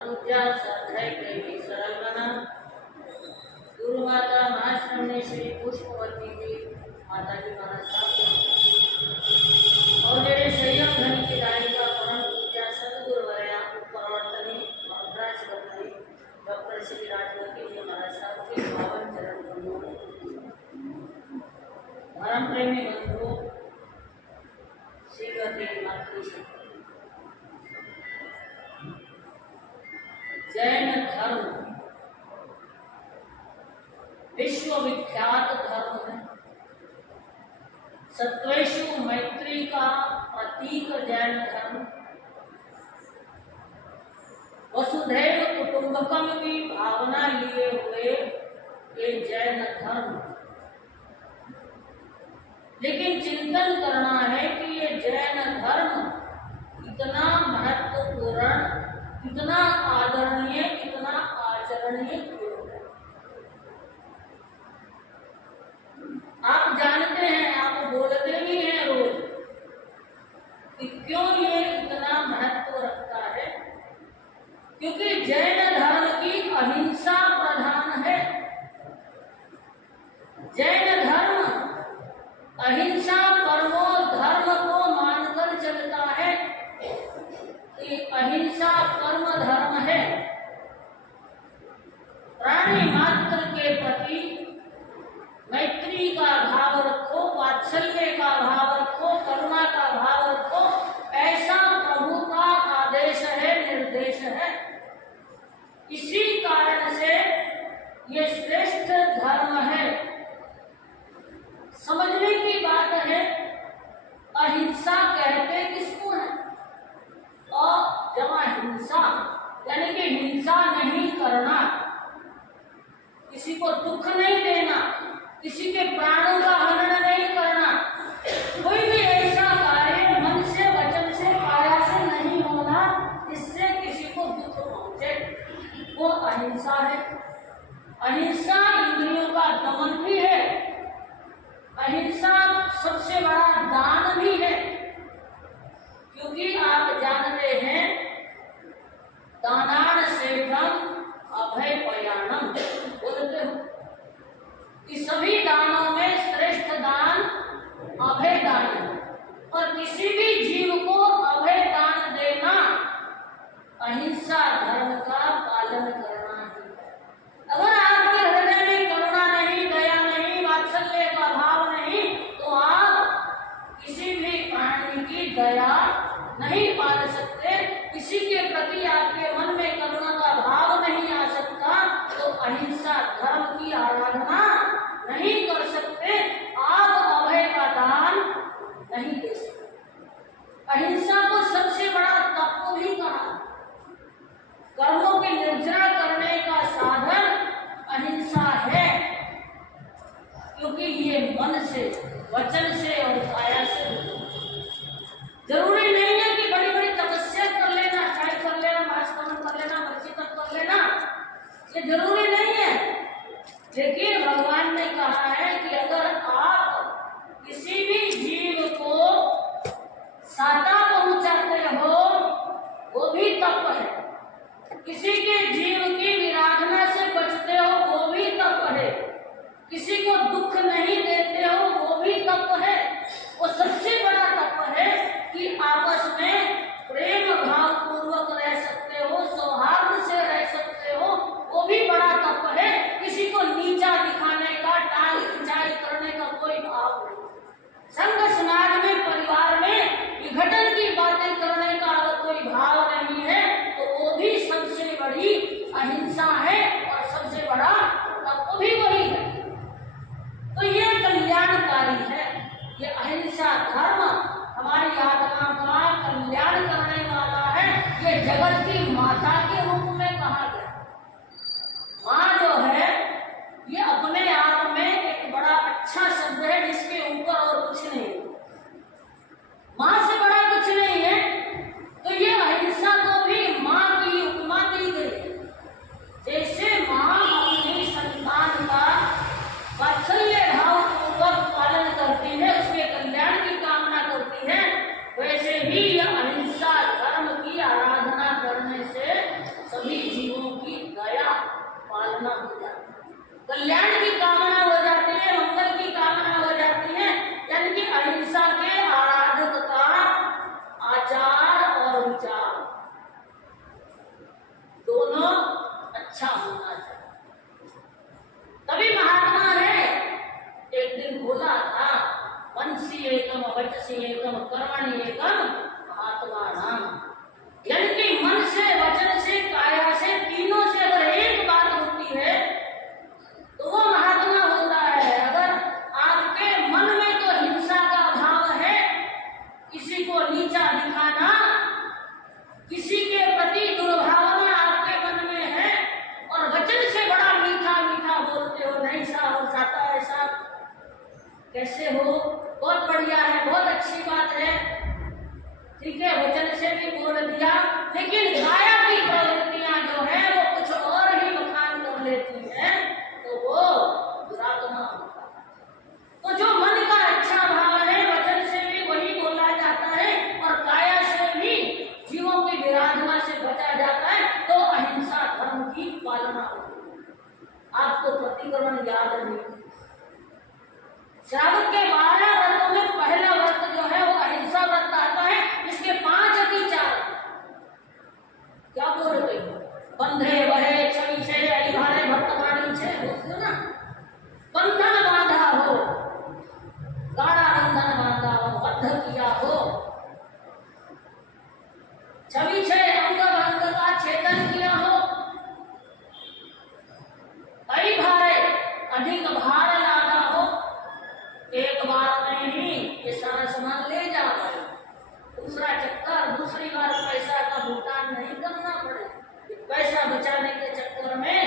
पूजा स्वाध्याय प्रेमी सरलमना गुरु माता महाश्रम ने श्री पुष्पवती जी माता जी महाराज और मेरे संयम धन की दायिका परम पूजा सदगुरु वर्या उपवर्तनी भद्राचलधारी डॉक्टर श्री राजवती जी महाराज साहब के पावन चरण कमलों में धर्म प्रेमी बंधु श्रीमती मातृशक्ति जैन धर्म विश्वविख्यात धर्म है। सत्वेषु मैत्री का प्रतीक जैन धर्म, वसुधैव कुटुंबकम की भावना लिए हुए ये जैन धर्म। लेकिन चिंतन करना है कि ये जैन धर्म इतना महत्वपूर्ण, इतना आदरणीय, इतना आचरणीय क्यों है? आप जानते हैं, आप बोलते भी हैं रोज कि क्यों ये इतना महत्व रखता है। क्योंकि जैन धर्म की अहिंसा प्रधान है। जैन धर्म अहिंसा परमो धर्म को मानकर चलता है। अहिंसा कर्म धर्म है। प्राणी मात्र के प्रति मैत्री का भाव रखो, वात्सल्य का भाव रखो, करुणा का भाव रखो, ऐसा प्रभु का आदेश है, निर्देश है। इसी कारण से ये श्रेष्ठ धर्म है। समझने की बात है, अहिंसा कहते किसको है? और जमा हिंसा यानी कि हिंसा नहीं करना, किसी को दुख नहीं देना, किसी के प्राणों का हनन नहीं करना, कोई भी ऐसा कार्य मन से, वचन से, काया से नहीं होना जिससे किसी को दुख पहुंचे, वो अहिंसा है। अहिंसा इंद्रियों का दमन भी है। अहिंसा सबसे बड़ा दान भी है। क्योंकि आप जानते हैं, दानान सेठम अभय पयानम बोलते हो कि सभी दानों में श्रेष्ठ दान अभय दान है। और किसी भी जीव को अभय दान देना अहिंसा धर्म का पालन करना है। अगर आपके हृदय में करुणा नहीं, दया नहीं, वात्सल्य का भाव नहीं, तो आप किसी भी प्राणी की दया नहीं पाल सकते। किसी के प्रति आपके मन में करुणा का भाव नहीं आ सकता, तो अहिंसा धर्म की आराधना नहीं कर सकते। आप अभय का दान नहीं दे सकते। अहिंसा को सबसे बड़ा तत्व भी कहा। कर्मों के निर्जरा करने का साधन अहिंसा है। क्योंकि ये मन से, वचन से और काया से जरूरी नहीं है कि बड़ी बड़ी तपस्या कर लेना, चाय कर लेना, भाषण कर लेना, मर्जी तक कर लेना, ये जरूरी नहीं है। लेकिन भगवान ने कहा है कि अगर आप किसी भी जीव को साता पहुंचाते हो, वो भी तप है। किसी के जीव की विराधना से बचते हो, वो भी तप है। किसी को दुख नहीं देते हो, वो भी तप है। वो सबसे बड़ा तप है कि आपस में प्रेम भाव पूर्वक रह सकते हो, सौहार्द से रह सकते हो, वो भी बड़ा तप है। किसी को नीचा दिखाने का, टाल खिंचाई करने का कोई भाव नहीं। संघ समाज में, परिवार में विघटन की बातें करने का अगर कोई भाव नहीं है, तो वो भी सबसे बड़ी अहिंसा है और सबसे बड़ा तप भी वही है। तो ये कल्याणकारी है। ये अहिंसा धर्म एकम कर्मणि एकम आत्मानाम। यानी कि मन से, वचन से, काया से, तीनों से अगर एक बात होती है तो वो महात्मा होता है। अगर आपके मन में तो हिंसा का भाव है, किसी को नीचा दिखाना, किसी के प्रति दुर्भावना आपके मन में है और वचन से बड़ा मीठा मीठा बोलते हो, नहीं साहब हो जाता है साहब, कैसे हो, बहुत बढ़िया है, बहुत अच्छी बात है, ठीक है, वचन से भी बोल दिया, लेकिन काया की प्रवृत्तियां जो है वो कुछ और ही बखान कर लेती है, तो वो दुरात्मा होता है। तो जो मन का अच्छा भाव है, वचन से भी वही बोला जाता है और काया से भी जीवों की विराधना से बचा जाता है, तो अहिंसा धर्म की पालना होती है। आपको प्रतिक्रमण याद नहीं। श्रावण के 12 व्रतों में पहला व्रत जो है वो अहिंसा व्रत आता है, जिसके 5 अतिचार क्या बोल रहे हो, बंधे बहे छवि से अरिभारे भट्टवाणी से बोलते हो ना, बंधन बांधा हो, गाढ़ा बंधन बांधा हो, बद्ध किया हो, छवि से अंग अंग का छेदन किया हो, अरिभारे अधिक भार लादा हो, एक बार में ही ये सारा सामान ले जाओ, दूसरा चक्कर, दूसरी बार पैसा का भुगतान नहीं करना पड़े, पैसा बचाने के चक्कर में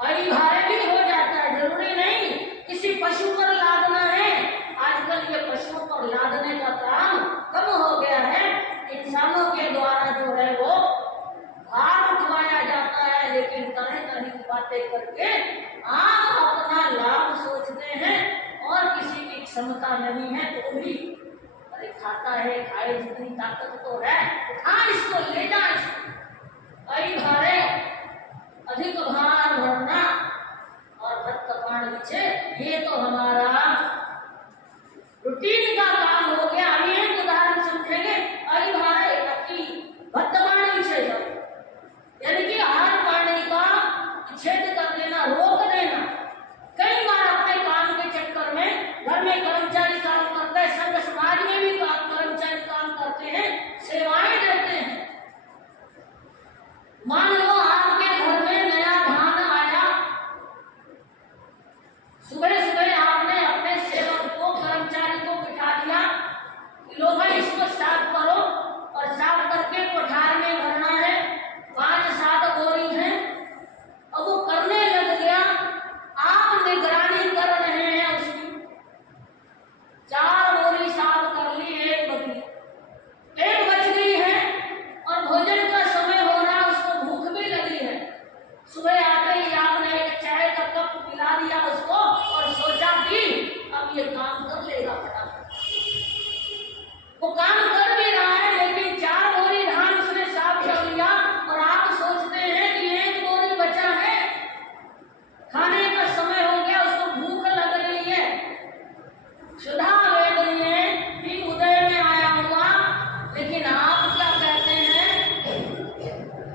अरिभारे भी हो जाता है। जरूरी नहीं किसी पशु पर लादना है, आजकल ये पशुओं पर लादने का काम कम हो गया है, इंसानों के द्वारा जो है वो भार उठवाया जाता है, लेकिन तरह तरह की बातें करके आप अपना लाभ सोचते हैं और किसी की क्षमता नहीं है तो भी अरे खाता है, खाए, जितनी ताकत तो है, हाँ इसको ले जा, अरिभारे अधिक भार भरना और भट्टवाणी पीछे, ये तो हमारा रूटीन का काम हो गया। अभी एक उदाहरण समझेंगे, अरिभारे भट्टवाणी पीछे जाओ, यानी कि आहार पानी का छेद कर देना, रोक देना। कई बार अपने काम के चक्कर में घर में कर्मचारी काम करते हैं, संघ समाज में भी कर्मचारी काम करते हैं, सेवाएं देते हैं। मान लो आपके घर में नया धान आया, सुबह सुबह आपने अपने सेवक को, कर्मचारी को बिठा दिया, लो भाई इसको साफ करो, और साफ करके कोठार में भरना है, 5-7 बोरी है, अब वो करने लग गया, आप निगरानी कर रहे हैं उसकी, 4 बोरी साफ कर ली, 1 बच गई है और भोजन का समय हो रहा, उसको भूख भी लगी है। सुबह आते ही आपने एक चाय का कप पिला दिया उसको और सोचा कि अब ये काम कर लेगा फटाफट। वो काम कर भी रहा है, लेकिन 4 बोरी धान उसने साफ कर लिया और आप सोचते हैं कि 1 बोरी बचा है, खाने का समय हो गया, उसको भूख लग रही है, सुधा वेदनी है, दिन उदय में आया हुआ, लेकिन आप क्या कहते हैं,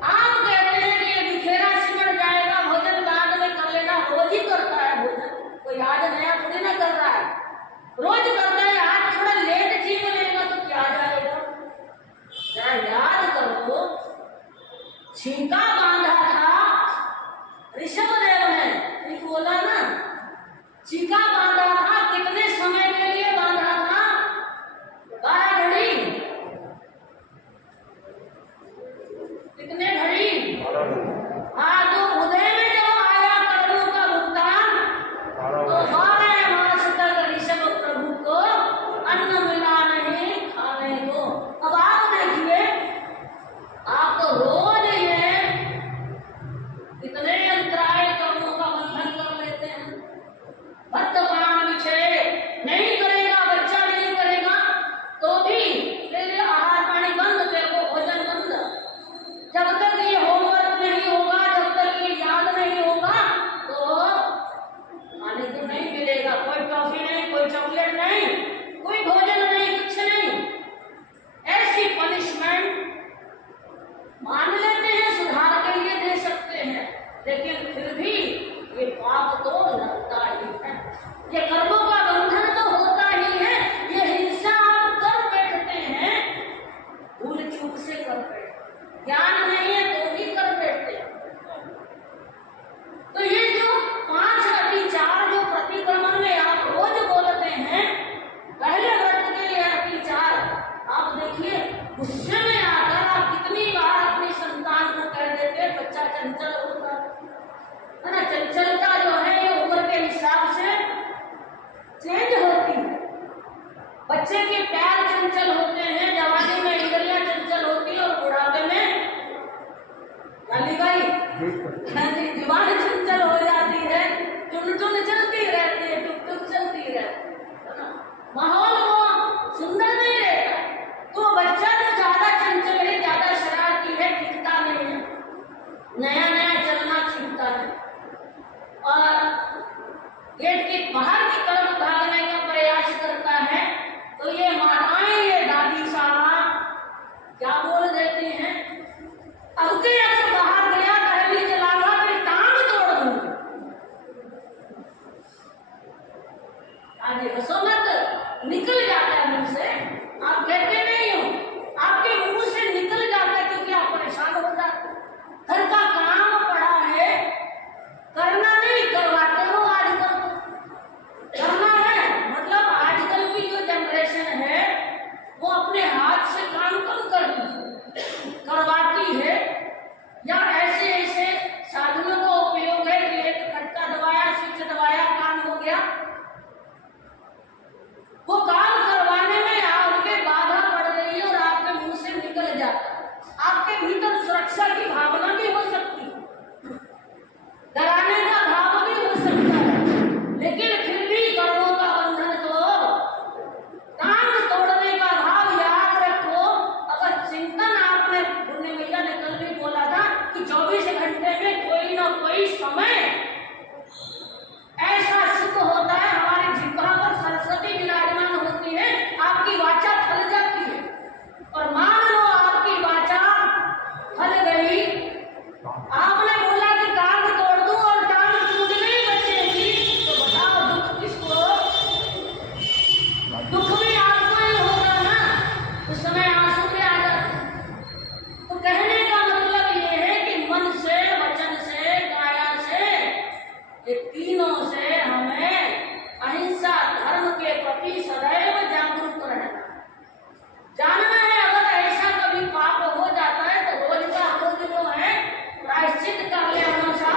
आप कहते हैं कि ये बिखेरा सिमट जाएगा, भोजन बाद में कर लेना। रोज ही करता है भोजन, कोई आज नया थोड़ी ना कर रहा है, रोज करता है, आज थोड़ा लेट छीन लेगा तो क्या जुबान चंचल हो जाती है, चुन चुन चलती रहती है, टुक टुक चलती रहती है ना, माहौल वो सुंदर नहीं रहता। तो बच्चा जो ज्यादा चंचल है, ज्यादा शरारती है, टिकता नहीं है, नया नया चलना सीखता है और गेट के बाहर की तरफ भागने का प्रयास करता है। तो ये माताएं, ये दादी साहब क्या बोल देती हैं, अब के अगर बाहर गया पहली चलागा तो टांग तोड़ दूंगी। आगे बसो मत, निकल जाता है मुंह से, आप कहते नहीं हो, आपके मुंह से निकल जाता है क्योंकि आप परेशान हो जाते। घर का काम पड़ा है, करना नहीं, करवाते हो आजकल। करना है मतलब आजकल की जो जनरेशन है वो अपने हाथ से काम कम करवाती है, या ऐसे ऐसे साधनों का उपयोग है कि एक खटका दबाया, स्विच दबाया, काम हो गया। वो काम करवाने में आपके बाधा पड़ रही है और आपके मुंह से निकल जाता है। आपके भीतर सुरक्षा की भावना भी हो सकती है, डराने का भाव भी हो सकता है, लेकिन फिर भी कर्मों का बंधन तो टांग तोड़ने का भाव याद रखो। अगर चिंतन आपने, पुण्य मैया ने कल भी बोला था कि 24 घंटे में कोई ना कोई समय ऐसा शुभ होता है, हमारी जिह्वा पर सरस्वती विराजमान होती है, आपकी वाचा फल जाती है। और मान लो आपकी वाचा फल गई, आपने बोला कि टांग तोड़ दूं और टांग टूट नहीं बचेगी, तो बताओ दुख किसको? दुख भी आपको ही होगा ना, उस समय आंसू भी आ जाते। तो कहने का मतलब ये है कि मन से, वचन से, काया से, ये तीनों से हमें अहिंसा धर्म के प्रति सदैव जागरूक रहना, जानना है। अगर ऐसा कभी पाप हो जाता है तो रोज का रोज जो है प्रायश्चित कर ले, हमेशा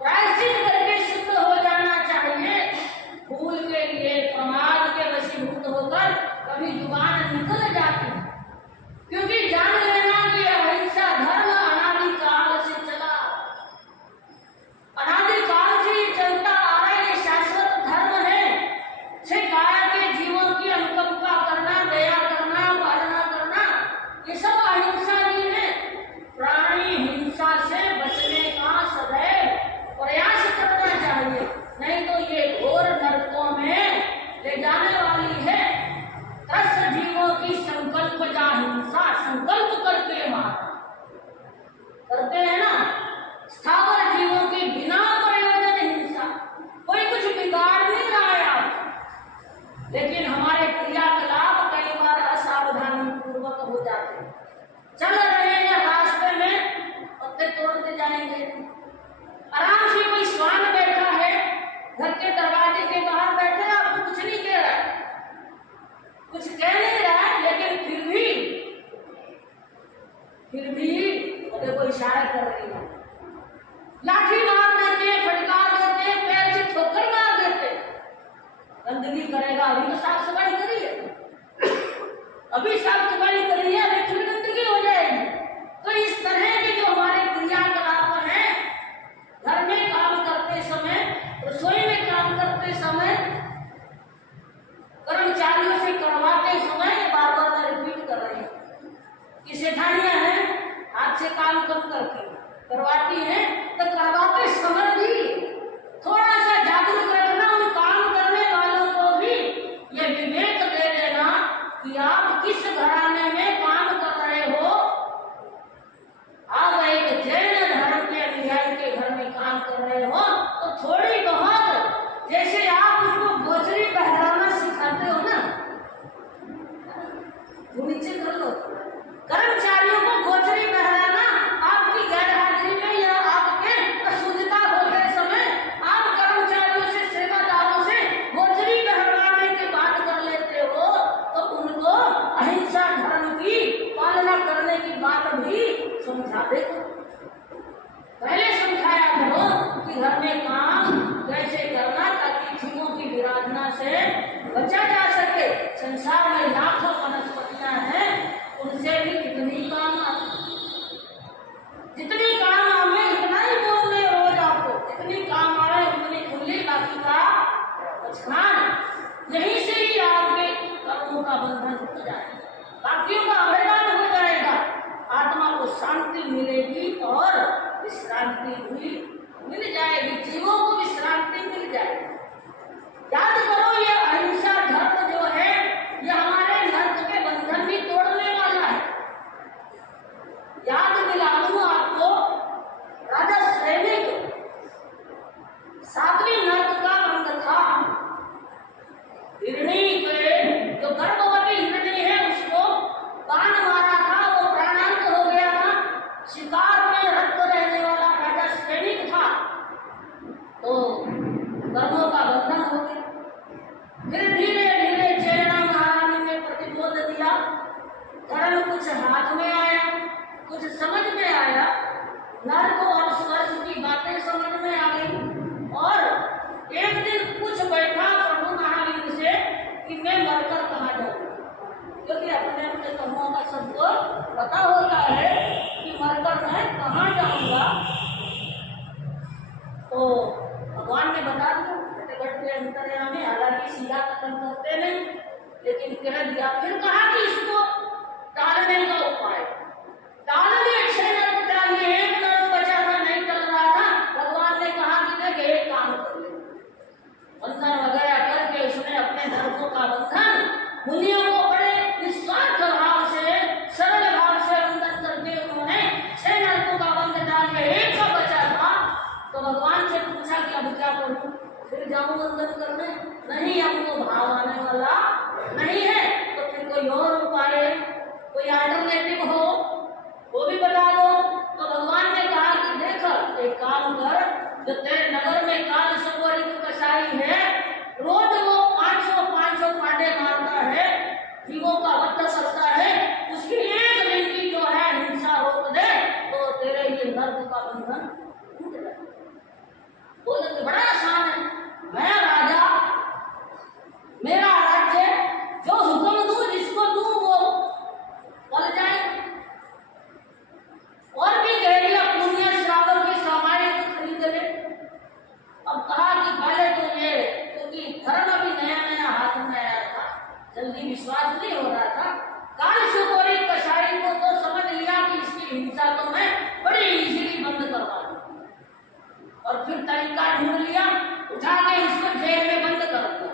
प्रायश्चित करके शुद्ध हो जाना चाहिए। भूल के लिए, प्रमाद के वशीभूत होकर कभी जुबान निकल जाती है, क्योंकि जान लेना कि अहिंसा धर्म अनादिकाल से चला, अनादिकाल से ये चलता आ रहा है, ये शाश्वत धर्म है। छह काया के जीवन की अनुकंपा करना, दया करना, पालना करना, ये सब अहिंसा ही है। प्राणी हिंसा से बचने का सदैव प्रयास करना चाहिए, नहीं तो ये घोर नरकों में ले जाने वाली है। त्रस्त जीवों की संकल्प जा हिंसा, संकल्प करके मारना करते हैं ना, स्थावर जीवों की बिना प्रयोजन हिंसा। कोई कुछ बिगाड़ नहीं रहा है आप, लेकिन हमारे क्रियाकलाप कई बार असावधानी पूर्वक हो जाते हैं। चल रहे हैं रास्ते में, पत्ते तोड़ते जाएंगे, आराम से कोई श्वान बैठा है घर के दरवाजे के बाहर बैठे, आपको कुछ नहीं कह रहा है, कुछ कह नहीं रहा है, लेकिन फिर भी देखो इशारा कर रही है, लाठी मार देते, फटकार देते, पैर से ठोकर मार देते। गंदगी करेगा, अभी तो साफ सफाई करी है, अभी साफ सफाई करी है, अभी फिर गंदगी हो जाएगी। तो इस तरह के जो हमारे क्रियाकलाप हैं, घर में काम करते समय, रसोई में काम करते समय, कर्मचारियों से करवाते समय, बार बार मैं रिपीट कर रही हूँ कि सेठानियां हैं, हाथ से काम कम करती करवाती हैं, तो करवाते समय भी थोड़ा सा जागरूक रखना, उन काम करने वालों को भी ये विवेक दे देना कि आप किस घराने में काम कर रहे हो। आप एक जैन धर्म के अनुयायी के घर में काम कर रहे हो, तो थोड़ी बहुत, जैसे आप उसको गोचरी पहराना सिखाते हो ना, वो नीचे कर लो। कर्मचारियों को गोचरी पहराना आपकी गैर हाजिरी में या आपके अशुद्धता होते समय आप कर्मचारियों से, सेवादारों से गोचरी पहराने की बात कर लेते हो, तो उनको अहिंसा धर्म की पालना करने की बात भी समझा दे। पहले समझाया करो कि घर में काम कैसे करना, ताकि जीवों की विराधना से बचा जा सके। संसार में लाखों वनस्पतियां हैं, उनसे भी कितनी काम आती, जितनी काम हमें इतना ही बंधन टूट जाएगा, बाकियों का अभयदान हो जाएगा, आत्मा को शांति मिलेगी और विश्रांति भी मिल जाएगी, जीवों को विश्रांति मिल जाएगी। याद करो, ये अहिंसा धर्म जो है ये हमारे नर्क के बंधन भी तोड़ने वाला है। याद दिला दूं आपको, राजा सैनिक 7वीं नर्क का अंग था। हिरणी के जो गर्भवती हिरणी है उसको बाण मारा था, वो प्राणांत हो गया था। शिकार में रक्त रहने वाला राजा सैनिक था, तो कर्मों का बंधन हो गया। फिर धीरे धीरे चेना महारानी ने प्रतिबोध दिया, धर्म कुछ हाथ में आया, कुछ समझ में आया, नर्क और स्वर्ग की बातें समझ में आ गई। और एक दिन पूछ बैठा प्रभु महावीर से कि मैं मरकर कहाँ जाऊंगा, क्योंकि अपने अपने कर्मों का सबको पता होता है कि मरकर मैं कहाँ जाऊंगा। तो भगवान ने बता दिया के अंतर्यामी, हालांकि सीधा कथन करते नहीं, लेकिन कह दिया। फिर कहा कि इसको टालने का उपाय, टाल दिया। 6 नर्क टालिए, 1 नर्क बचा था, नहीं टल रहा था। भगवान ने कहा कि देख एक काम कर ले, बंधन वगैरह करके उसने अपने नर्कों का बंधन मुनियों को बड़े निस्वार्थ भाव से, सरल भाव से बंधन करके उन्होंने 6 नर्कों का बंधन डाल के 1 का बचा था। तो भगवान से पूछा कि अब क्या करूं, फिर जाऊं बंधन करने? नहीं, हमको भाव आने वाला नहीं है। तो फिर कोई और उपाय, कोई अल्टरनेटिव हो वो भी बता दो। तो भगवान ने कहा कि देख एक काम कर, जो तेरे नगर में काल सकोरी कसाई है, रोज वो 500 पांडे मारता है, जीवों का वध करता है, उसकी एक दिन की जो है हिंसा रोक दे तो तेरे ये नर्क का बंधन टूट जाए। बोले तो बड़ा आसान है, मैं राजा, मेरा राज्य, जो हुक्म दूं जिसको दूं वो पल जाए। और भी कह दिया पुण्य श्रावण की सामान्य को खरीद ले। अब कहा कि पहले तो ये, क्योंकि धर्म अभी नया नया हाथ में आया था, जल्दी विश्वास नहीं हो रहा था। काल सुकोरी कसाई को तो समझ लिया कि इसकी हिंसा तो मैं बड़ी इजीली बंद करवा दूं, और फिर तरीका ढूंढ लिया, उठा के इसको जेल में बंद कर दिया।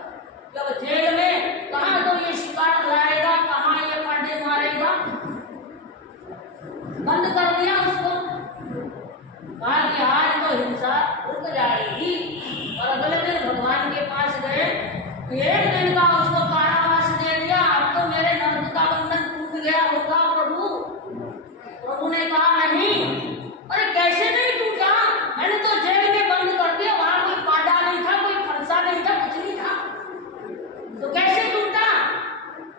जब जेल में कहाँ तो ये शिकार लाएगा, कहाँ ये पांडे मारेगा, बंद कर दिया उसको। कहा कि आज तो हिंसा रुक जाएगी। और अगले दिन भगवान के पास गए, 1 दिन का उसको कारावास दे दिया। अब तो मेरे नर्क का बंधन टूट गया होगा प्रभु। प्रभु ने कहा नहीं। अरे कैसे नहीं टूटा, मैंने तो जेल में बंद कर दिया, वहां कोई पांडा नहीं था, कोई फरसा नहीं था, कुछ नहीं था, तो कैसे टूटा?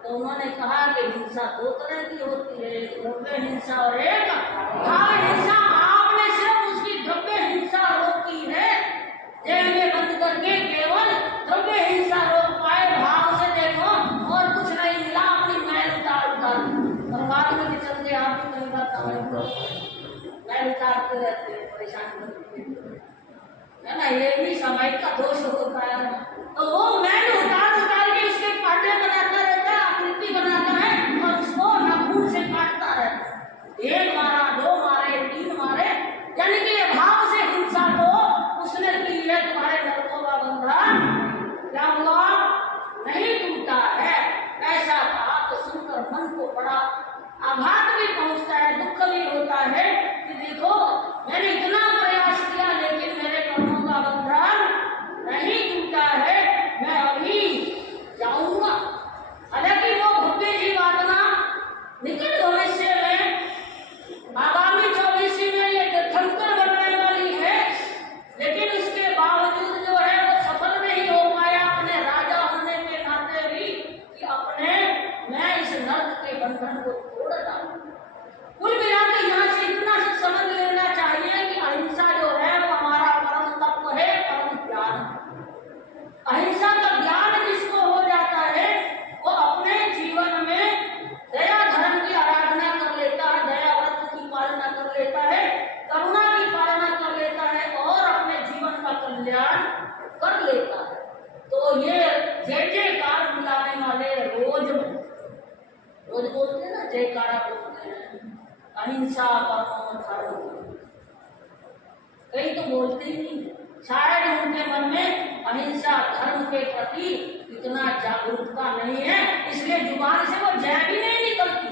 तो उन्होंने कहा कि हिंसा 2 तरह की होती है, एक द्रव्य हिंसा और एक भाव हिंसा। आपने सिर्फ उसकी द्रव्य हिंसा रोकी है, जेल में बंद करके केवल द्रव्य हिंसा रोक पाए। भाव से देखो और कुछ नहीं मिला, अपनी मैल उतार और बाद में चल के आप कई बार मैल उतारते रहते हैं, परेशान करते है ना, ये भी समय का दोष होता है। तो वो मैल उतार के उसके पाटे बनाता रहता है, आकृति बनाता है, और उसको नाखून से काटता है। 1 मारा, 2 मारे, 3 मारे, यानी कि भाव से हिंसा को उसने की है। तुम्हारे नर्कों का बंधन क्या हुआ? नहीं टूटा है। ऐसा कहा तो सुनकर मन को बड़ा आघात भी पहुंचता है, दुख भी होता है कि देखो मैंने इतना प्रयास किया लेकिन मेरे कर्मों का बंधन नहीं टूटा है, मैं अभी जाऊंगा। हालांकि वो भव्य जीवात्मा निकट भविष्य में आगामी 24 में ये तीर्थंकर बनने वाली है, लेकिन उसके बावजूद जो है वो सफल नहीं हो पाया अपने राजा होने के नाते भी कि अपने मैं इस नर्क के बंधन को तोड़ डालूं। कुल मिलाकर यहाँ से इतना से समझ लेना चाहिए कि अहिंसा जो है वो हमारा परम तत्व है, परम ज्ञान। अहिंसा का ज्ञान जिसको हो जाता है वो अपने जीवन में दया धर्म की आराधना कर लेता है, दया व्रत की पालना कर लेता है, करुणा की पालना कर लेता है और अपने जीवन का कल्याण कर लेता है। तो ये जय जयकार बुलाने वाले रोज रोज बोलते हैं ना, जयकारा बोलते हैं, अहिंसा परमो धर्म, कई तो बोलते ही नहीं। शायद उनके मन में अहिंसा धर्म के प्रति इतना जागरूकता नहीं है, इसलिए जुबान से वो जय भी नहीं निकलती।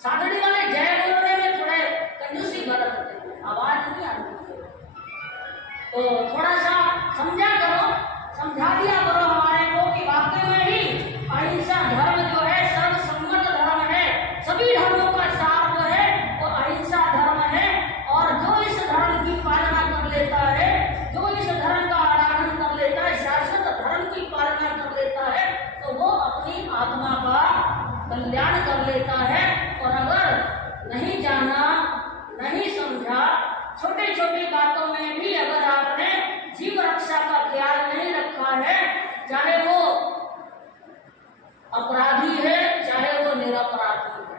साधने वाले जय बोलने में थोड़े कंजूसी बरतते हैं, आवाज नहीं आती। तो थोड़ा सा समझा करो, समझा दिया करो हमारे को कि वाकई में ही अहिंसा धर्म जो है सर्वसम्मत धर्म है, सभी धर्मों का सार जो है वो अहिंसा धर्म है। और जो इस धर्म की पालना कर लेता है, जो इस धर्म का आराधन कर लेता है, शाश्वत धर्म की पालना कर लेता है, तो वो अपनी आत्मा का कल्याण कर लेता है। और अगर नहीं जाना, नहीं समझा, छोटे छोटे बातों में भी अगर आपने जीव रक्षा का ख्याल नहीं रखा है, चाहे वो अपराधी है चाहे वो निरपराधी है,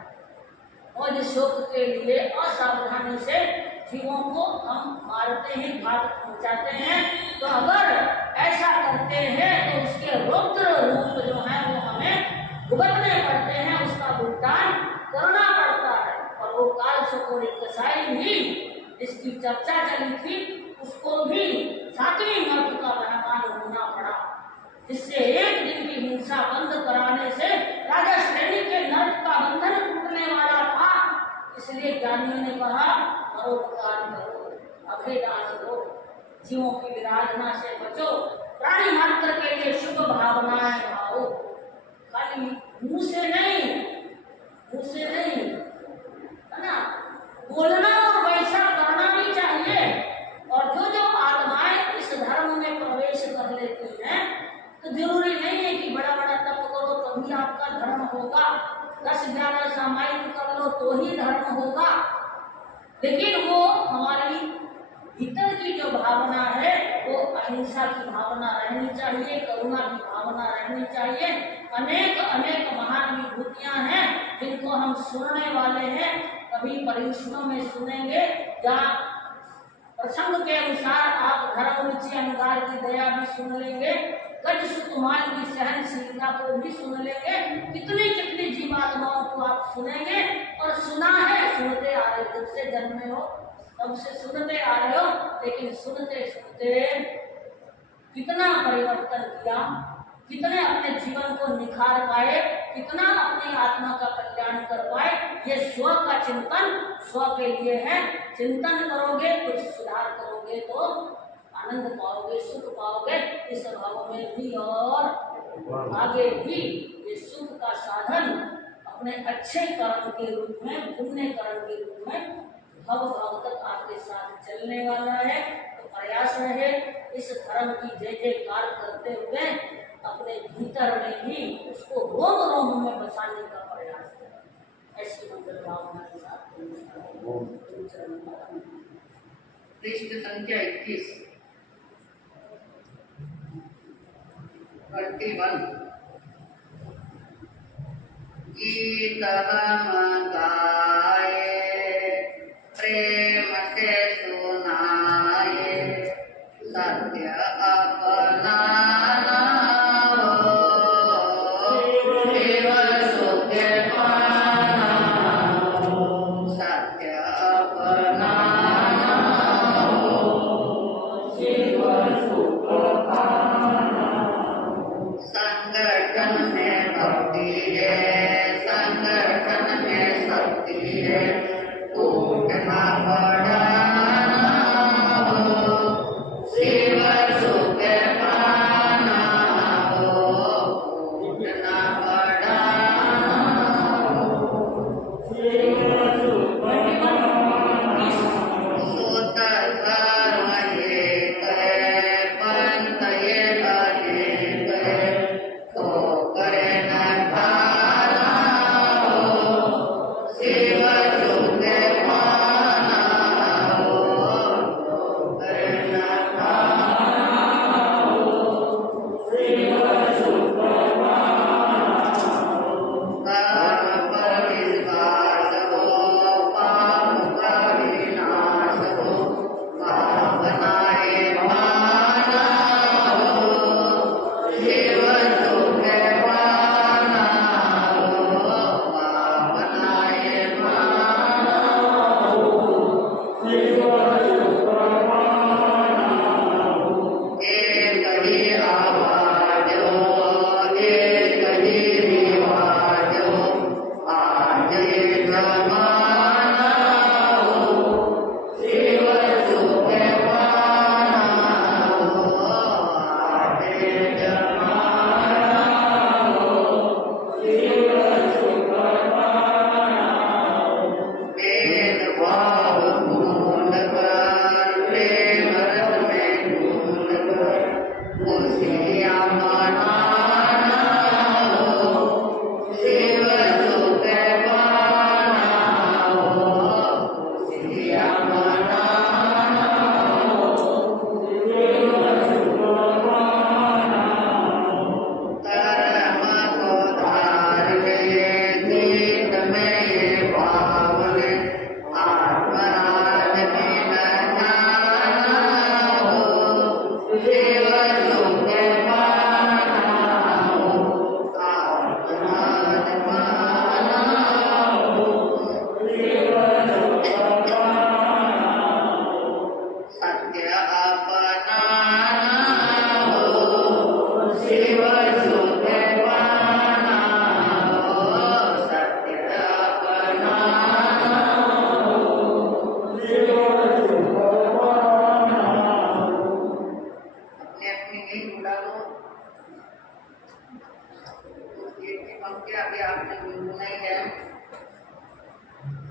और शोक के लिए असावधानी से जीवों को हम मारते हैं, घात पहुंचाते हैं, तो अगर ऐसा करते हैं तो उसके रौद्र रूप जो है वो हमें भुगतने पड़ते हैं, उसका भुगतान करना पड़ता है। और वो काल सकोरी कसाई भी इसकी चर्चा चली थी, उसको भी 7वीं मर्द का मेहमान होना पड़ा, जिससे एक दिन की हिंसा बंद कराने से राजा श्रेणी के नर्क का बंधन टूटने वाला था। इसलिए ज्ञानियों ने कहा परोपकार करो, अभेदान दो, जीवों की विराधना से बचो, प्राणी मात्र के लिए शुभ भावनाएं भाओ। खाली मुंह से नहीं, है ना, बोलना और वैसा करना भी चाहिए। और जो जो आत्माएं इस धर्म में प्रवेश कर लेती हैं, तो जरूरी नहीं है कि बड़ा बड़ा तप करो तभी आपका धर्म होगा, 10-11 सामायिक कर लो तो ही धर्म होगा। लेकिन वो हमारी भीतर की जो भावना है वो अहिंसा की भावना रहनी चाहिए, करुणा की भावना रहनी चाहिए। अनेक अनेक महान विभूतियां हैं जिनको हम सुनने वाले हैं, कभी परीक्षणों में सुनेंगे या प्रसंग के अनुसार आप धर्म रुचि अनुसार की दया भी सुन लेंगे, गज सुकुमार की सहनशीलता को भी सुन लेंगे। कितनी कितनी जीवात्माओं को आप सुनेंगे, और सुना है, सुनते आ रहे, जब से जन्मे हो तब से सुनते आ रहे हो, लेकिन सुनते सुनते कितना परिवर्तन किया, कितने अपने जीवन को निखार पाए, कितना अपनी आत्मा का कल्याण कर पाए। ये स्व का चिंतन स्व के लिए है। चिंतन करोगे, कुछ सुधार करोगे तो आनंद पाओगे, सुख पाओगे इस भाव में भी, और आगे भी ये सुख का साधन अपने अच्छे कर्म के रूप में, पुण्य कर्म के रूप में भव तक आपके साथ चलने वाला है। तो प्रयास रहे इस धर्म की जय जयकार करते हुए अपने भीतर में भी उसको रोम रोम में बसाने का प्रयास करें। ऐसी मंगल भावना के साथ पृष्ठ संख्या 21 21 गीत हम गाए प्रेम से सुनाए, सत्य अपनाना हो, केवल सुख पाना हो, सत्य अपनाना हो, केवल सुख पाना हो। संगठन में भक्ति है, संगठन में शक्ति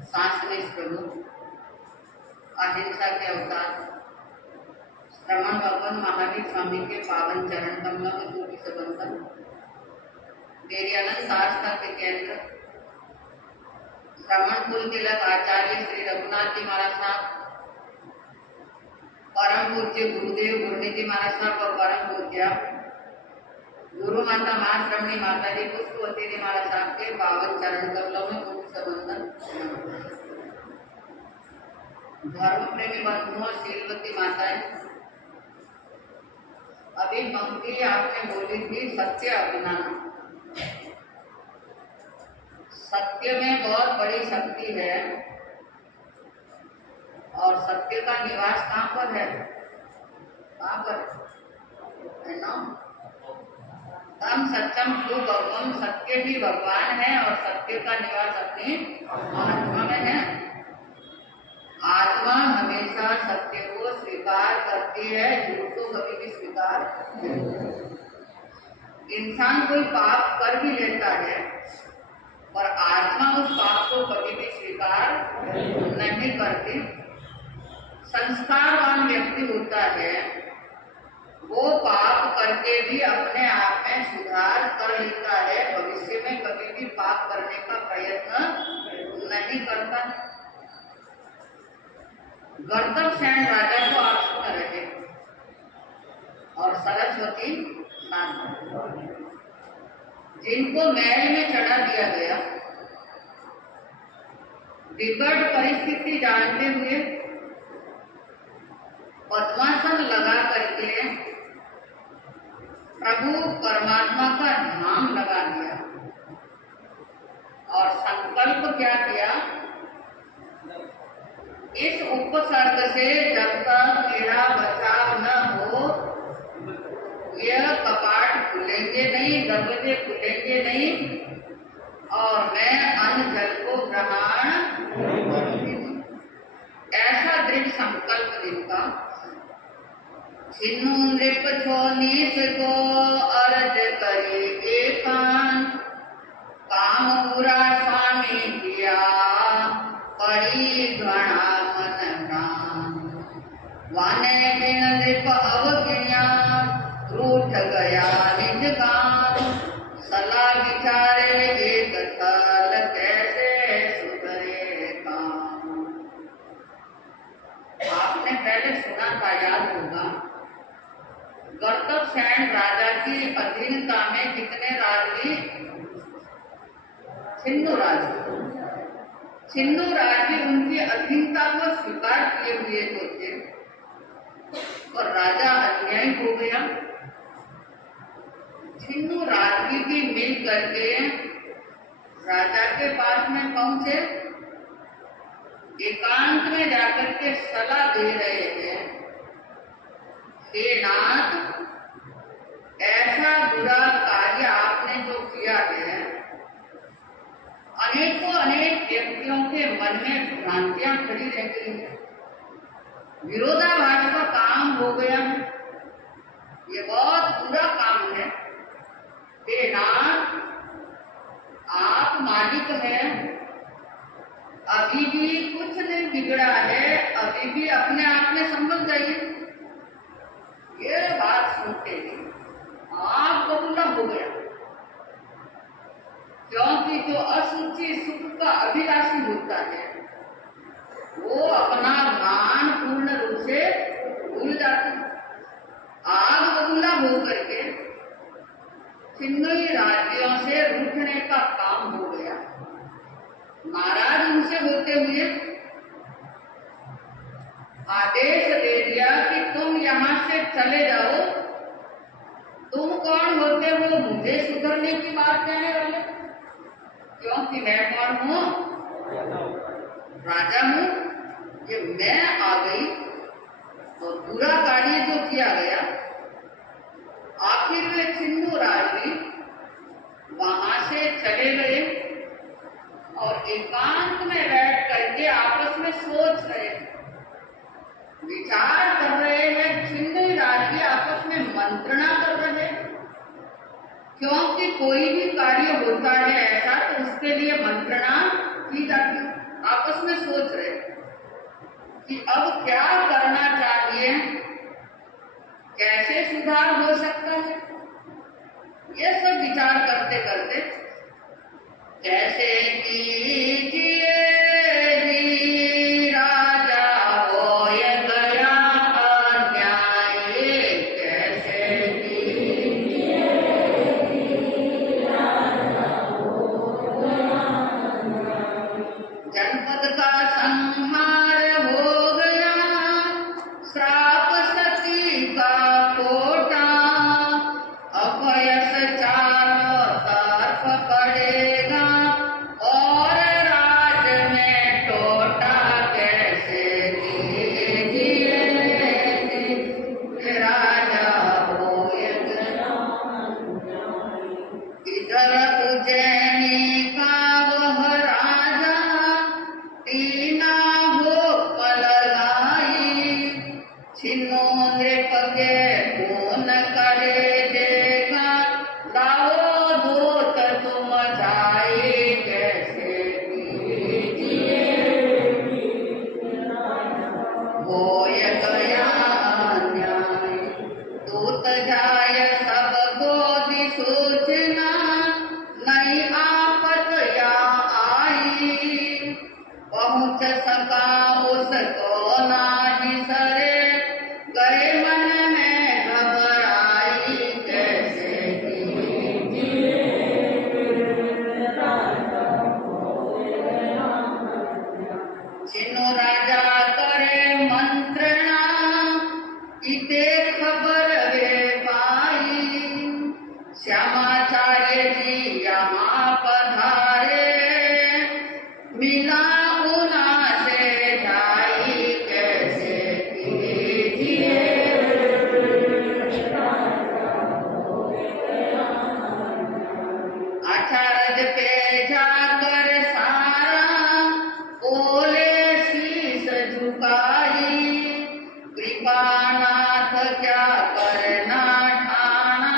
सांसनिक प्रभु, अहिंसा के अवतार, श्रमण भगवान महावीर स्वामी के पावन चरण कमलों में कोटि से बंधन, मेरी अनंत आस्था के केंद्र श्रवण कुल तिलक आचार्य श्री रघुनाथ जी महाराज साहब, परम पूज्य गुरुदेव गुरुनिधि महाराज साहब और परम पूज्य गुरु माता मां श्रवणी माता जी पुष्पवती जी महाराज साहब के पावन चरण कमलों में कोटि से बंधन। धर्म प्रेमी बंधुओं, शीलवती माताएं, अभी पंक्ति आपने बोली थी सत्य अभिमान। सत्य में बहुत बड़ी शक्ति है और सत्य का निवास कहाँ पर है? कहाँ पर है ना? तम सत्यम तू भगवान, सत्य ही भगवान है और सत्य का निवास अपनी आत्मा में है। आत्मा हमेशा सत्य को स्वीकार करती है, झूठ को कभी भी स्वीकार नहीं। इंसान कोई पाप कर भी लेता है पर आत्मा उस पाप को कभी भी स्वीकार नहीं करती। संस्कारवान व्यक्ति होता है, वो पाप करके भी अपने आप में सुधार कर लेता है, भविष्य में कभी भी पाप करने का प्रयत्न नहीं करता। गौतम सेन राजा को आप सुन रहे और सरस्वती जिनको महल में चढ़ा दिया गया, विकट परिस्थिति जानते हुए पद्मासन लगा करके प्रभु परमात्मा का नाम लगा दिया और संकल्प क्या किया, इस उपसर्ग से जब तक मेरा बचाव न हो यह कपाट खुलेंगे नहीं, दरवाजे खुलेंगे नहीं और मैं अन्न जल को ग्रहण ऐसा दृढ़ संकल्प जिनका। छिन्नु नृप छोनीस को अर्ज करी एकांत, काम पूरा स्वामी किया पड़ी घड़ा मन प्राण। वाने बिन नृप अवज्ञा रूठ गया निज गांव, सलाह विचारे एक थल कैसे सुधरे काम। आपने पहले सुना था, याद होगा, गौतम सेन राजा की अधीनता में कितने राजवी? छिन्नु राज। छिन्नु राज उनकी अधीनता को स्वीकार किए हुए तो थे और राजा अन्यायी हो गया। छिन्नु राजवी भी मिल करके राजा के पास में पहुंचे, एकांत में जाकर के सलाह दे रहे हैं, हे नाथ, ऐसा बुरा कार्य आपने जो किया है, अनेकों अनेक व्यक्तियों के मन में भ्रांतियां खड़ी रह गई है, विरोधाभास का काम हो गया है, ये बहुत बुरा काम है। हे नाथ, आप मालिक हैं, अभी भी कुछ नहीं बिगड़ा है, अभी भी अपने आप में संभल जाइए। ये बात सुनते ही आप बबूला हो गया, क्योंकि जो असुचि सुख का अभिलाषी होता है वो अपना ज्ञान पूर्ण रूप से भूल जाता है। आग बबूला हो करके छिन्नु राज्यों से रूठने का काम हो गया। नाराज उनसे होते हुए आदेश दे दिया कि तुम यहाँ से चले जाओ। तुम कौन होते हो मुझे सुधरने की बात कहने वाले? क्योंकि मैं कौन हूँ? राजा हूँ। ये मैं आ गई तो बुरा कार्य जो किया गया, आखिर वे छिन्नु राजवी वहां से चले गए और एकांत में बैठ करके आपस में सोच रहे, विचार कर रहे हैं। छिन्नु राजवी आपस में मंत्रणा कर रहे, क्योंकि कोई भी कार्य होता है ऐसा तो उसके लिए मंत्रणा की जाती, आपस में सोच रहे कि अब क्या करना चाहिए, कैसे सुधार हो सकता है। ये सब विचार करते करते कैसे कीजिए राजा होय गया अन्याय, कैसे कीजिए जनपद का संहार हो गया, श्राप सती का कोटा, अभयस चारों तरफ पड़ेगा और राज में टोटा, कैसे कीजिए राजा होय गया। इधर उज्जैनी का वह राजा तीना भोग लगाई, छिनो नृप के खून करे देखा, लाओ दूत तुम जाए, कैसे कीजिए होय गया अन्याय। दूत जाय सबको दी सूचना, नई आपत या आई, पहुँच सका उसको नाहि सरे, गए मन में घबराई, कैसे कीजिए छिनो राजा करे मंत्रणा, इते खबर वे पाई, श्यामाचार्य जी यहाँ पधारे, मिला उना से जाई, कैसे कीजिए अचरज पे जाकर सारा, बोले शीस झुकाई, कृपानाथ क्या करना ठाना,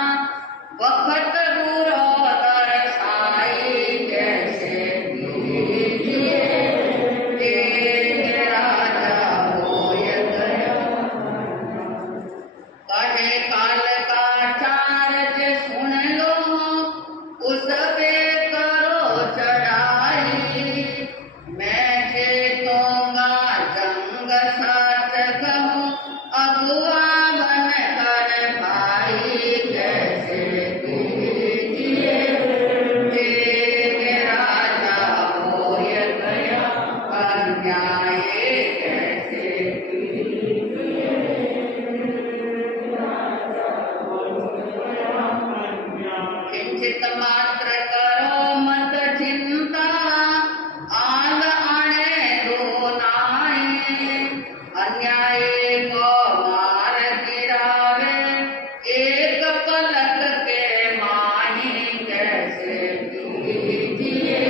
वक्त बुरा दर्शाई, कैसे कीजिए राजा होय गया। कहे काल का चार्ज सुन लो, उस पे करो चढ़ाई, मैं जीतूंगा जंग सच कहूँ, अगुआ बन कर भाई, कैसे कीजिए राजा होय गया अन्याय, कैसे किंचित मात्र करो मत चिंता, आग आने दो नाई, अन्याय को मार गिरावे, एक पलक के माही, कैसे कीजिए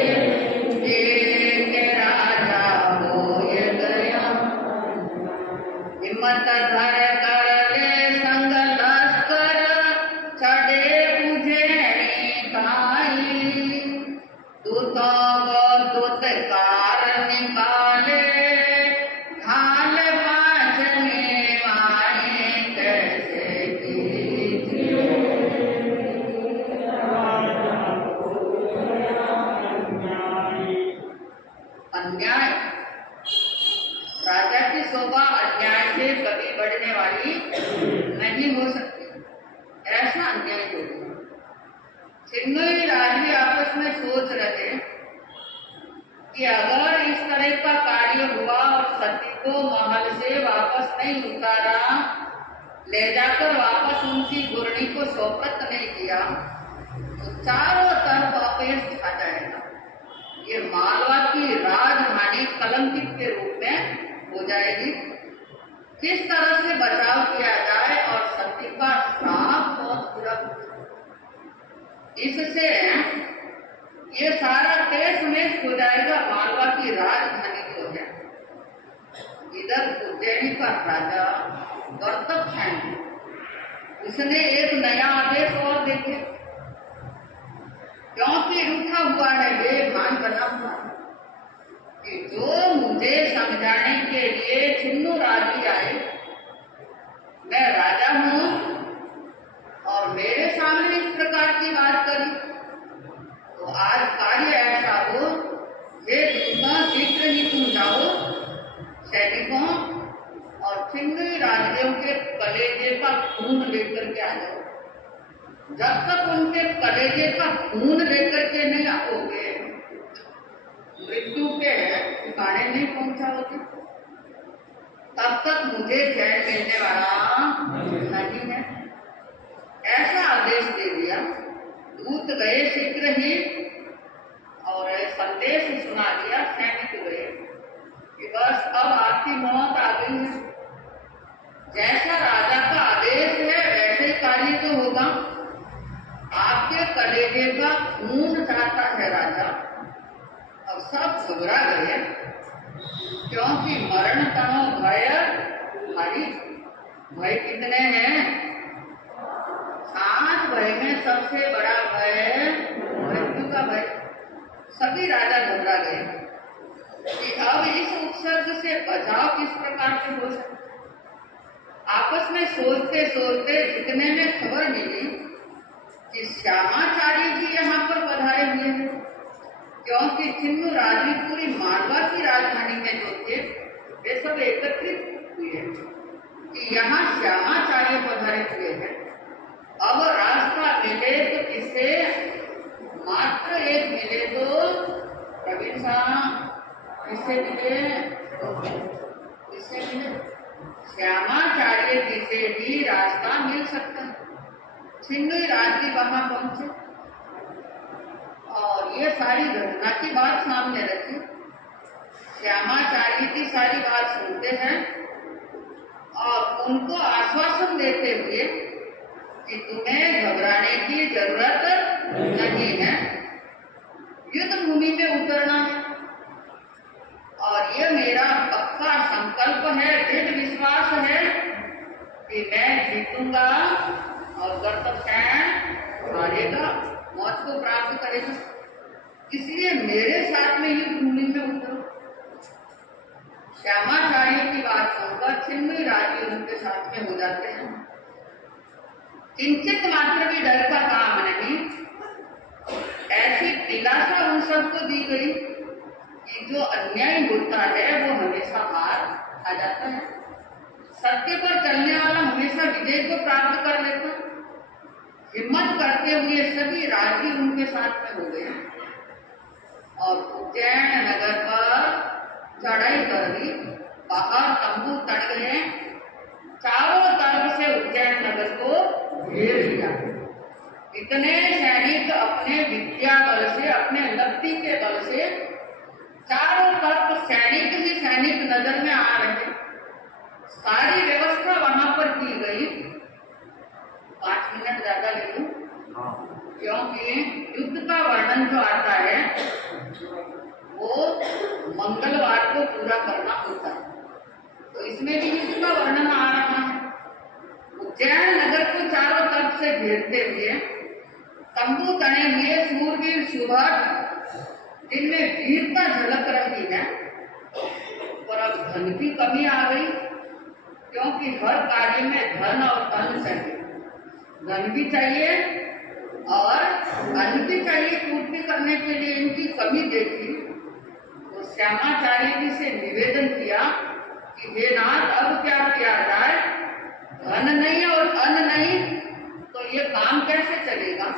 राजा होय गया। हिम्मत धर कर ले संग लश्कर, चढ़े उज्जैनी काई, दूतों को दूतकार निकाले, ढाल पाँच निवाए, कैसे कीजिए अन्याय। राजा की शोभा अन्याय से कभी बढ़ने वाली नहीं हो सकती, ऐसा अन्याय हो गया। छिन्नोई राजी आपस में सोच रहे कि अगर इस तरह का कार्य हुआ और सती को महल से वापस नहीं उतारा, ले जाकर वापस उनकी घुर्णी को सोपत नहीं किया, तो चारों तरफ अपयश छा जाएगा। ये मालवा की राजधानी कलंकित के रूप में हो जाएगी। किस तरह से बचाव किया जाए और सती का श्राप बहुत बुरा, इससे ये सारा देश में हो जाएगा, मालवा की राजधानी हो जाए। इधर उज्जैनी का राजा गर्तक है, उसने एक नया आदेश और देखे, क्योंकि रूठा हुआ है, बेईमान बना हुआ है, के लिए छिन्नु राजी आए, मैं राजा हूँ और मेरे सामने इस प्रकार की बात करी, तो आज कार्य ऐसा हो, ये दूतों शीघ्र ही तुम जाओ सैनिकों और छिन्नु राज्यों के कलेजे का खून लेकर के आ जाओ। जब तक उनके कलेजे का खून लेकर के नहीं आओगे, मृत्यु के ठिकाने नहीं पहुंचा होते, तब तक मुझे चैन मिलने वाला नहीं है। ऐसा आदेश दे दिया। दूत गए शीघ्र ही और संदेश सुना दिया, सैनिक गए कि बस अब आपकी मौत आ गई है। जैसा राजा का आदेश है वैसे ही कार्य तो होगा। आपके कलेजे का खून चाहता है राजा। अब सब घबरा गए, क्योंकि मरण तनो भय भारी। भय कितने हैं? 5 भय में सबसे बड़ा भय मृत्यु का भय। सभी राजा घबरा गए कि अब इस उपसर्ग से बचाव किस प्रकार से हो सकता। आपस में सोचते सोचते इतने में खबर मिली कि श्यामाचार्य जी यहाँ पर पधारे हुए हैं, क्योंकि छिन्नु राज्य पूरी मालवा की राजधानी में जो थे वे सब एकत्रित हुए कि यहाँ श्यामाचार्य पधारे हुए हैं। अब रास्ता मिले तो किसे? मात्र एक मिले तो प्रवीण साहब किससे मिले? किससे मिले? श्यामाचार्य जी से भी रास्ता मिल सकता है। छिन्नु राज्य वहां पहुंचे और ये सारी घटना की बात सामने रखी। श्यामाचार्य की सारी बात सुनते हैं और उनको आश्वासन देते हुए कि तुम्हें घबराने की जरूरत नहीं है, युद्ध भूमि में उतरना है और ये मेरा पक्का संकल्प है, दृढ़ विश्वास है कि मैं जीतूंगा और कर्तव्यसैन हारेगा, मौत को प्राप्त करेगा। इसलिए मेरे साथ में युद्ध भूमि में उतरो। श्यामाचार्य की बात सुनकर छिन्नु राज्य उनके साथ में हो जाते हैं। किंचित मात्र भी डर का काम नहीं। ऐसी दिलासा उन सबको दी गई कि जो अन्याय होता है वो हमेशा हार आ जाता है। सत्य पर चलने वाला हमेशा विजय को प्राप्त कर लेता। हिम्मत करते हुए सभी राजी उनके साथ में हो गए और उज्जैन नगर पर चढ़ाई कर दी। बाहर तंबू तड़ गए, चारों तरफ से उज्जैन नगर को घेर लिया। इतने सैनिक अपने विद्या बल से, अपने लब्धि के बल से चारों तरफ सैनिक ही सैनिक नजर में आ रहे। सारी व्यवस्था वहां पर की गई। 5 मिनट ज्यादा ले लूं, क्योंकि युद्ध का वर्णन जो आता है वो मंगलवार को पूरा करना होता है, तो इसमें भी युद्ध का वर्णन आ रहा है। उज्जैन नगर को चारों तरफ से घेरते हुए तंबू तने हुए सूरवीर सुभट, जिनमें वीरता झलक रही है। पर अब धन की कमी आ गई, क्योंकि हर कार्य में धन और अन्न चाहिए। धन भी चाहिए और अन्न भी चाहिए। पूर्ति करने के लिए इनकी कमी देखी तो श्यामाचार्य जी से निवेदन किया कि हे नाथ, अब क्या किया जाए? धन नहीं और अन्न नहीं तो ये काम कैसे चलेगा?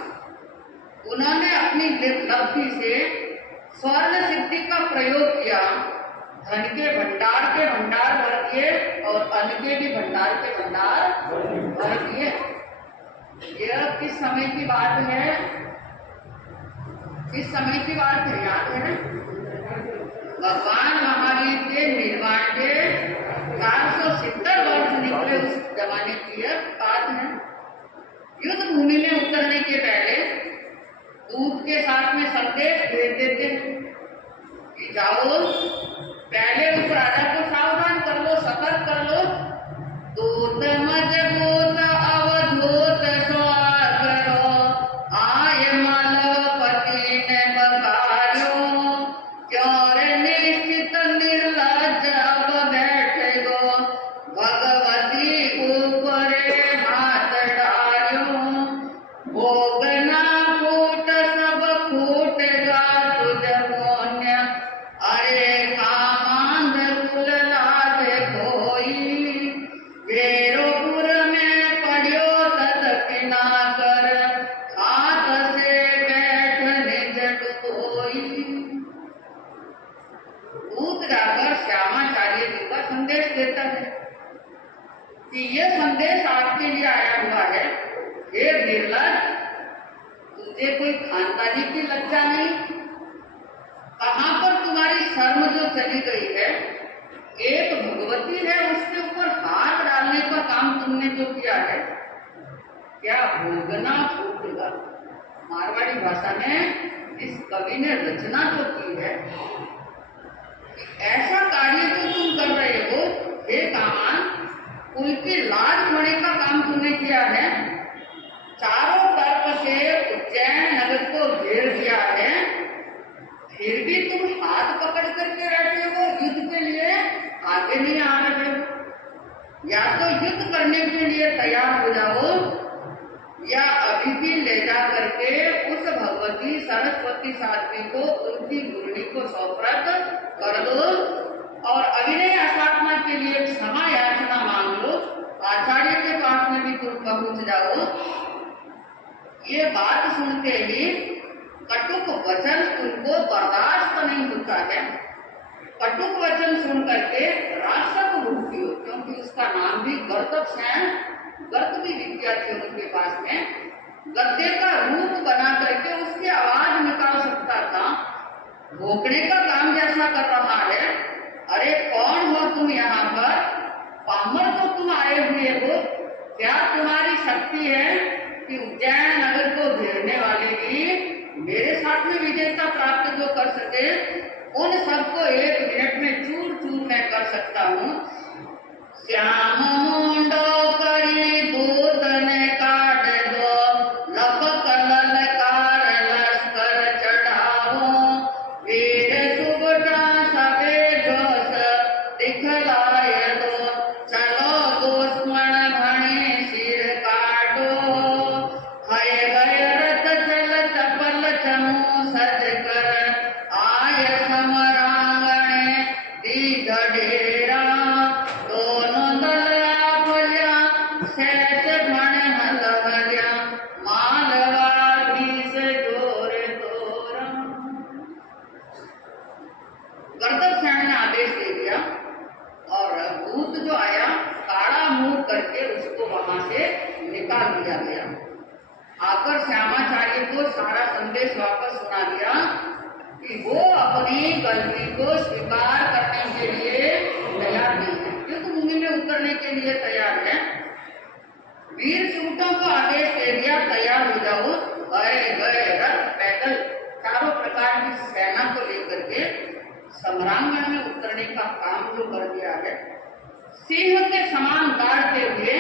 उन्होंने अपनी लब्धि से स्वर्ण सिद्धि का प्रयोग किया। धन के भंडार भर दिए और अन्न के भी भंडार के भंडार भर दिए। यह किस समय की बात है? किस समय की बात है? याद है ना? भगवान महावीर के निर्वाण के 470 वर्ष निकले उस जमाने की यह बात है। युद्ध भूमि में उतरने के पहले दूत के साथ में संदेश भेज देते कि जाओ, पहले उस राजा को सावधान कर लो, सतर्क कर लो। दूत मजबूत अवधूत स्वागरो, आय मालवपति ने बकार्यो, क्यों रे निश्चित निर्लज अब दूत जाकर श्यामाचार्य जी का संदेश देता है कि ये संदेश आपके लिए आया हुआ है। हे निर्लज, तुझे कोई खानदानी की लज्जा नहीं? कहाँ पर तुम्हारी शर्म जो चली गई है? एक भगवती है, उसके ऊपर हाथ डालने का काम तुमने जो किया है, क्या भोगना फूटेगा? मारवाड़ी भाषा में इस कवि ने रचना जो की है, ऐसा कार्य जो तुम कर रहे हो, हे कामान, उनकी लाज होने का काम तुमने किया है। चारों तरफ से उज्जैन नगर को घेर दिया है, फिर भी तुम हाथ पकड़ करके बैठे हो, युद्ध के लिए आगे नहीं आ रहे हो। या तो युद्ध करने के लिए तैयार हो जाओ, या अभी भी ले जा करके उस भगवती सरस्वती साध्वी को उनकी मुरली को सौंपरत कर दो और अभिनय असाधना के लिए क्षमा याचना मांग लो। आचार्य के पास में भी तुम पहुंच जाओ। ये बात सुनते ही कटुक वचन उनको बर्दाश्त नहीं होता है। कटुक वचन सुन करके राक्षस भूखी हो, क्योंकि उसका नाम भी गर्दभ है, गर्द भी विद्या थी उनके पास में, गद्दे का रूप बना करके उसकी आवाज निकाल सकता था। भोंकने का काम जैसा कर रहा है। अरे कौन हो तुम यहाँ पर? पामर तो तुम आए हुए हो, क्या तुम्हारी शक्ति है कि उज्जैन नगर को घेरने वाले की मेरे साथ में विजेता प्राप्त जो कर सके, उन सबको 1 मिनट में चूर चूर मैं कर सकता हूँ। श्याम मुंडो करी दूत ने काट दो, लपक ललकार लश्कर चढ़ाओ, वीर सुबटा सबे जोश दिखलाय दो, चलो दुश्मन भणी सिर काटो, हय गय रथ चल चपल चमू सज कर, आय समरांगणे दीघ डेरा, दोनों दल आपल्या सहज भण हलहल्या, मालवाधीश जोर तोरा। गर्दभ सेन ने आदेश दे दिया और दूत जो आया काड़ा मुंह करके उसको वहां से निकाल दिया गया। आकर श्यामाचार्य को सारा संदेश वापस सुना दिया कि वो अपनी गलती को स्वीकार करने के लिए तैयार नहीं है, युद्ध भूमि में उतरने के लिए तैयार है। वीर सूटों को आदेश दे दिया, तैयार हो जाओ। गए रथ पैदल चारों प्रकार की सेना को लेकर के सम्रांगण में उतरने का काम जो कर दिया है। सिंह के समान दाढ़ते हुए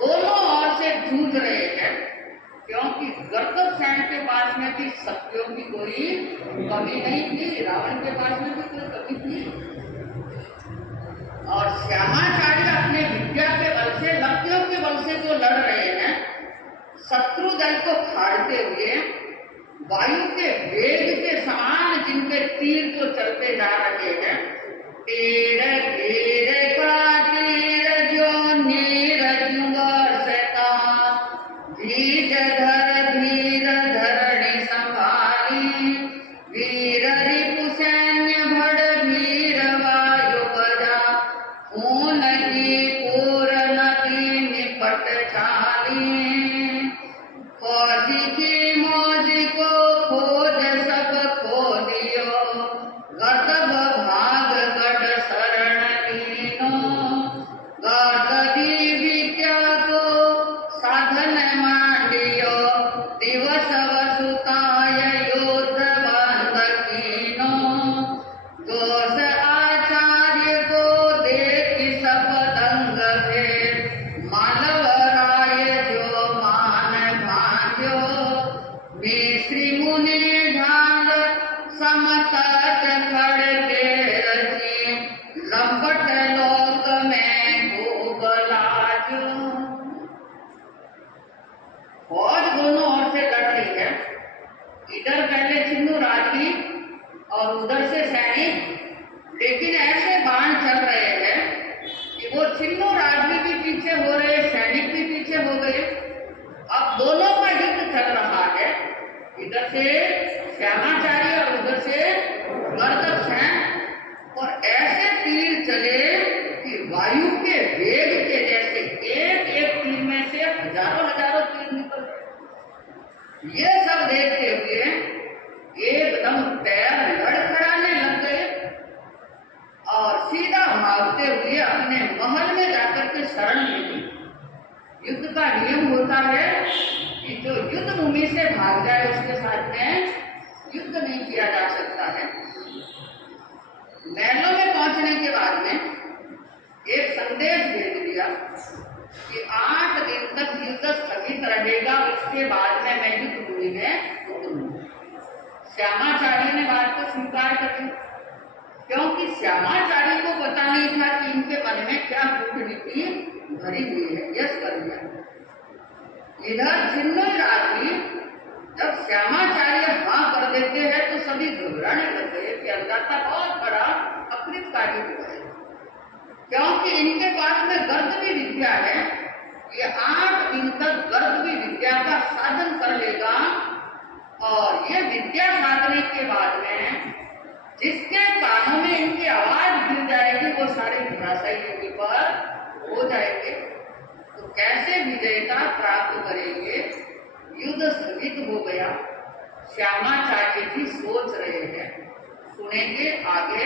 दोनों ओर से जूझ रहे हैं, क्योंकि गर्दभ सेन के पास में भी शक्तियों की कोई कमी नहीं थी, रावण के पास में भी कोई कमी थी। और श्यामाचार्य अपने विद्या के बल से, लक्ष्यों के बल से जो लड़ रहे हैं, शत्रु दल को फाड़ते हुए वायु के वेग के समान जिनके तीर जो चलते जा रहे हैं, तीर तीर का तीर जो नीरज वर्षता, धीर धरणी संभाली, वीर रिपु सैन्य भड़ वीर वायु बजा, खून की पूर्णति निपट चाली, फौजी की मौज को खोज सब खो दियो, गर्दभ भाग गढ़ शरण लीनो, गर्दभी विद्या को साधन मांडियो, दिवस वसुताय योद्ध बंध कीनो, दोष आचार्य को देख सब दंग भेद, मालवराय जो मान भांग्यो, मिश्री मुनि ढाल समतट खड़के रची, लंपट लोक में खूब लाजो। फौज दोनों ओर से लड़ रही है, इधर पहले छिन्नू राजवी और उधर से सैनिक, लेकिन ऐसे बाण चल रहे हैं कि वो छिन्नू राजवी भी पीछे हो रहे, सैनिक भी पीछे हो गए। अब दोनों का युद्ध चल रहा है, इधर से श्यामाचार्य और उधर से गर्दभ सेन, और भागते हुए अपने महल में जाकर के शरण ले ली। युद्ध का नियम होता है कि जो युद्ध भूमि से भाग जाए उसके साथ में युद्ध नहीं किया जा सकता है। महलों में पहुंचने के बाद में एक संदेश भेज दिया कि 8 दिन तक युद्ध स्थगित रहेगा, उसके बाद में मैं युद्ध भूमि में उतरूंगा। श्यामाचार्य ने बात को स्वीकार कर ली, क्योंकि श्यामाचार्य को पता नहीं था कि इनके मन में क्या कूटनीति भरी हुई है। यश कर दिया। इधर छिन्नरात्रि जब श्यामाचार्य हाँ कर देते हैं तो सभी घबराने लगते हैं कि अंदाता बहुत बड़ा अकृत कार्य हुआ है, क्योंकि इनके पास में गर्दवी विद्या है। ये 8 दिन तक गर्दवी विद्या का साधन कर लेगा और ये विद्या साधने के बाद में जिसके कानों में इनकी आवाज गिर जाएगी वो सारे धराशायी योगी पर हो जाएंगे। तो कैसे विजयता प्राप्त करेंगे? युद्ध स्थगित हो गया। श्यामाचार्य जी सोच रहे हैं। सुनेंगे आगे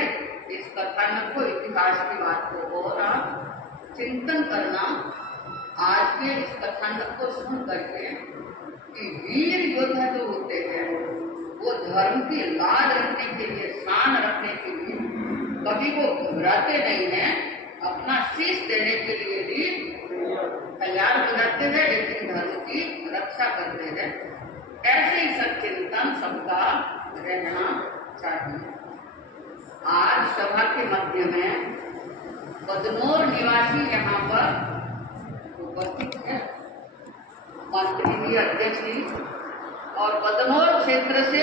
इस कथानक को, इतिहास की बात को और आप चिंतन करना। आज के इस कथानक को सुन करके कि वीर योद्धा जो होते हैं वो धर्म की लाज रखने के लिए, शान रखने के लिए कभी वो घबराते नहीं हैं, अपना शीश देने के लिए भी तैयार हो जाते हैं, लेकिन धर्म की रक्षा करते हैं। ऐसे ही सच्चिंतन सबका रहना चाहिए। आज सभा के मध्य में बदनौर निवासी यहाँ पर उपस्थित है, मंत्री जी, अध्यक्ष जी, और बदनौर क्षेत्र से